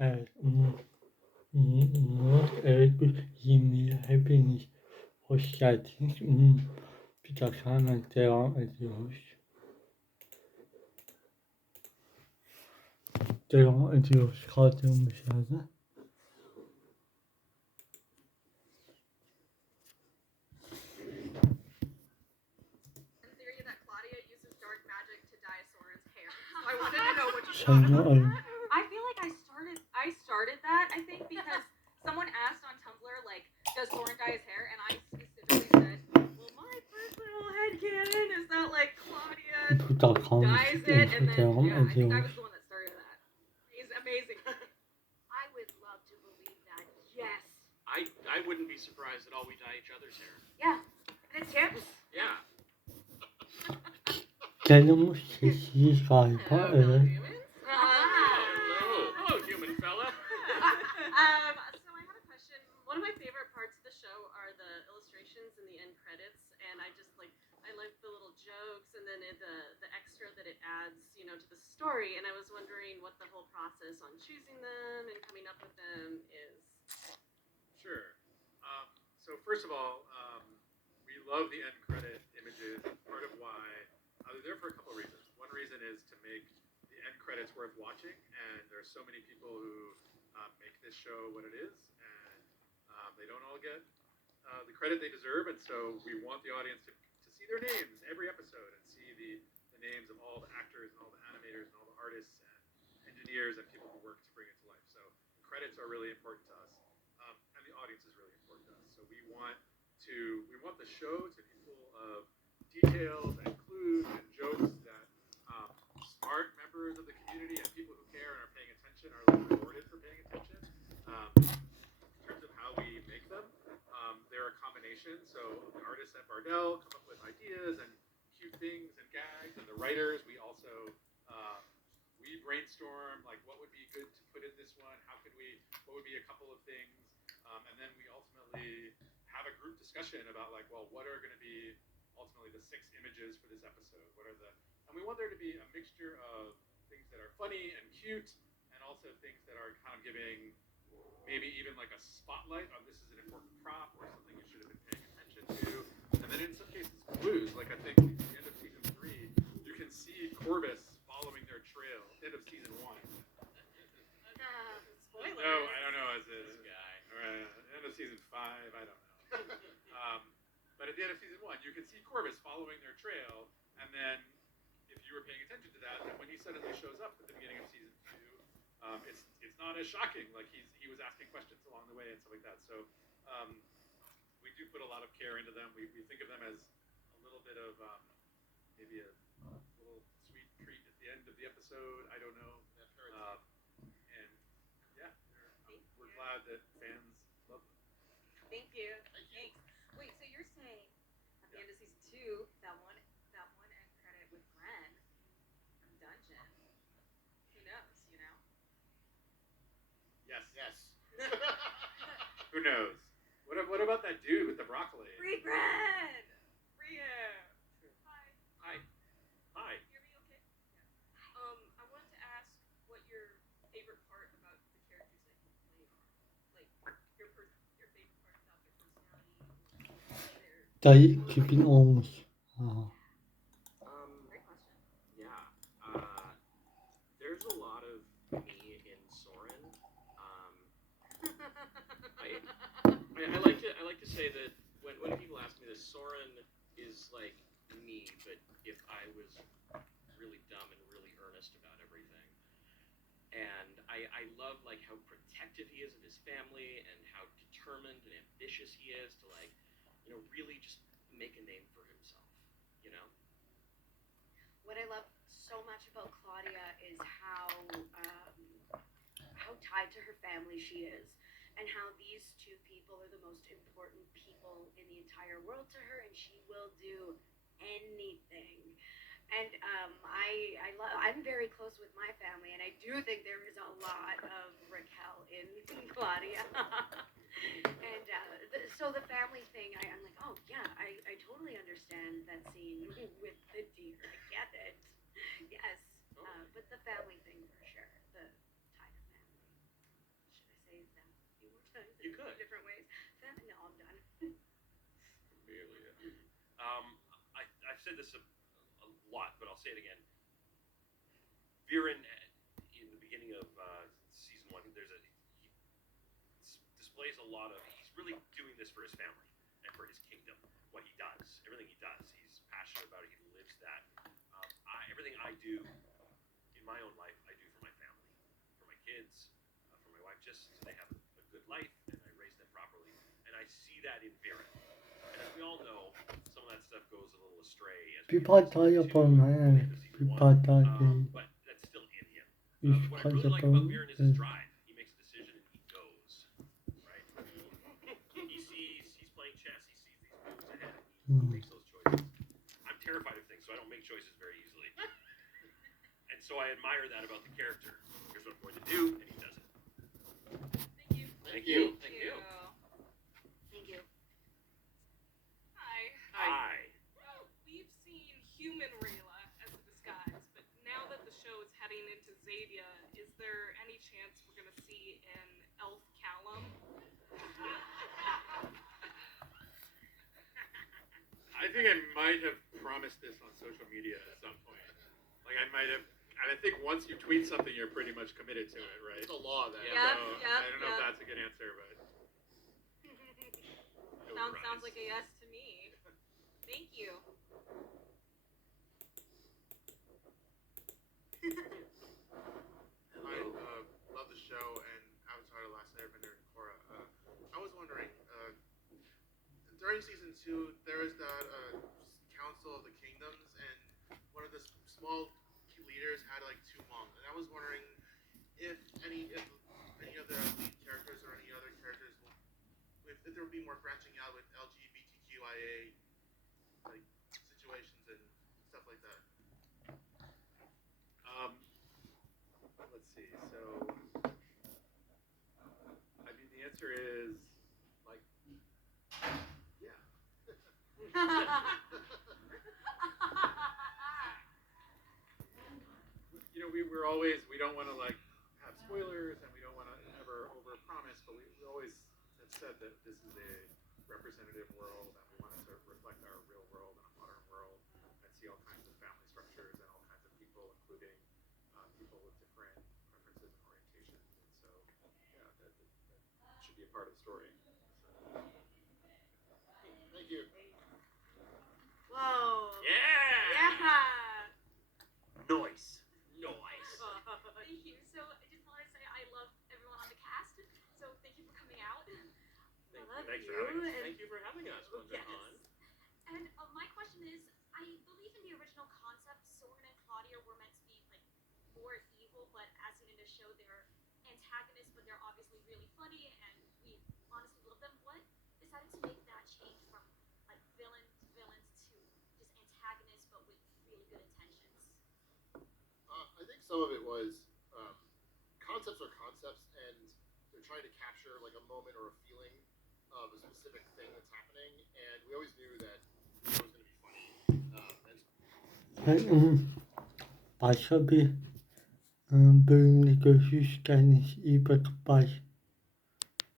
Evet, evet, bir yeniye hepiniz hoş geldiniz. Bir dakika hemen devam ediyoruz. Devam ediyoruz kaldığımız yerden. Sanıyorum. I feel like I started that, I think, because someone asked on Tumblr, like, does Soren dye his hair? And I specifically said, well, my personal headcanon is that, like, Claudia Bir dakika dyes it, and then, devam yeah, I think I ediyoruz. was the one that started that. He's amazing. I would love to believe that, yes. I wouldn't be surprised at all we dye each other's hair. Yeah, and it's tips. Yeah. Canımız kesiyor galiba, evet. Hello, human fella. So I had a question. One of my favorite parts of the show are the illustrations and the end credits, and I like the little jokes and then the extra that it adds, to the story. And I was wondering what the whole process on choosing them and coming up with them is. Sure. So first of all, we love the end credit images. Part of why they're there for a couple of reasons. One reason is to make the end credits worth watching, and there's so many people who make this show what it is, and they don't all get the credit they deserve, and so we want the audience to see their names every episode and see the names of all the actors and all the animators and all the artists and engineers and people who work to bring it to life. So the credits are really important to us, and the audience is really important to us. So we want the show to be full of details and clues and jokes that smart members of the community and people who care and are paying attention are rewarded for paying attention. In terms of how we make them, they're a combination. So the artists at Bardell come up with ideas and cute things and gags, and the writers, we also we brainstorm like what would be good to put in this one. What would be a couple of things, and then we ultimately have a group discussion about like, well, what are going to be ultimately the 6 images for this episode? And we want there to be a mixture of things that are funny and cute, and also things that are kind of giving maybe even like a spotlight on this is an important prop or something you should have been paying attention to. And then in some cases clues, like I think at the end of season 3, you can see Corvus following their trail. End of season 1. Spoiler. No, I don't know. This guy. End of season 5, I don't know. But at the end of season 1, you can see Corvus following their trail, and then if you were paying attention to that, then when he suddenly shows up at the beginning of season 2, it's not as shocking. Like he was asking questions along the way and stuff like that. So we do put a lot of care into them. We think of them as a little bit of maybe a little sweet treat at the end of the episode. I don't know. And yeah, we're glad that fans love them. Thank you. Thanks. Wait, so you're saying at the end of season 2, that one end credit with Glenn from Dungeon, who knows, Yes. Who knows? What about that dude with the broccoli? Free Glenn! Free him! Hi. Hear me okay? Yeah. I wanted to ask what your favorite part about the characters that you play are. Like, your favorite part about their personality. Dayı 2000 olmuş. Aha. Great question. Yeah. There's a lot of me in Soren. I like to say that when people ask me this, Soren is like me, but if I was really dumb and really earnest about everything. And I love like how protective he is of his family and how determined and ambitious he is to like, really just make a name for himself, What I love so much about Claudia is how tied to her family she is, and how these 2 people are the most important people in the entire world to her, and she will do anything. And I'm very close with my family, and I do think there is a lot of Raquel in Claudia. And so the family thing, I'm like, oh yeah, I totally understand that scene with the deer. I get it. Yes, but the family thing for sure. The tie to family. You could. different ways. No, I'm done. Amelia. I've said this a lot, but I'll say it again. Viren, in the beginning of season 1, he displays a lot of. He's really doing this for his family and for his kingdom. What he does, everything he does, he's passionate about it. He lives that. Everything I do in my own life, I do for my family, for my kids, for my wife, just so they have a good life and I raise them properly. And I see that in Viren. And as we all know, some of that stuff goes a little astray as we Bir get into parça season 2, yapalım he. the end of season Bir 1. parça değil. But that's still in him. Üç What I parça really like about yapalım. Viren is his drive. He makes a decision and he goes. Right? He's playing chess. He sees these moves ahead. He makes those choices. I'm terrified of things, so I don't make choices very easily. And so I admire that about the character. Here's what I'm going to do, and he does it. Thank you. Thank you. Thank you. Thank you. Hi. Hi. Well, we've seen human Rayla as a disguise, but now that the show is heading into Zadia, is there any chance we're gonna see an elf Callum? I think I might have promised this on social media at some point. Like I might have, and I think once you tweet something, you're pretty much committed to it, right? It's a law then. Yeah. So I don't know if that's a good answer, but Sounds like a yes to me. Thank you. I love the show and Avatar: The Last Airbender and Korra. I was wondering, during season 2, there was that Council of the Kingdoms, and one of the small leaders had like 2 monks, and I was wondering if any of the lead characters or any other characters, if there would be more branching out with LGBTQIA like situations and stuff like that. let's see. So, I mean, the answer is like, yeah. You know, we don't want to like have spoilers and we don't want to ever overpromise, but we always have said that this is a representative world and we want it to reflect our real world and a modern world and see all kinds of family structures and all kinds of people, including people with different preferences and orientations. And so, yeah, that should be a part of the story. So. Thank you. Whoa. Yeah. Yeah. Noise. Thank you. So I just want to say I love everyone on the cast. So thank you for coming out. Thanks for having us. Thank you for having us, Yes. WonderCon. And my question is, I believe in the original concept, Soren and Claudia were meant to be like more evil, but as seen in the show, they're antagonists, but they're obviously really funny, and we honestly love them. What decided to make that change from like villains to just antagonists, but with really good intentions? I think some of it was concepts are concepts, and they're trying to capture like a moment or a feeling of a specific thing that's happening, and we always knew that it was going to be funny. Başka bir bölümde görüşürüz. Kendinize iyi bakın. Bye.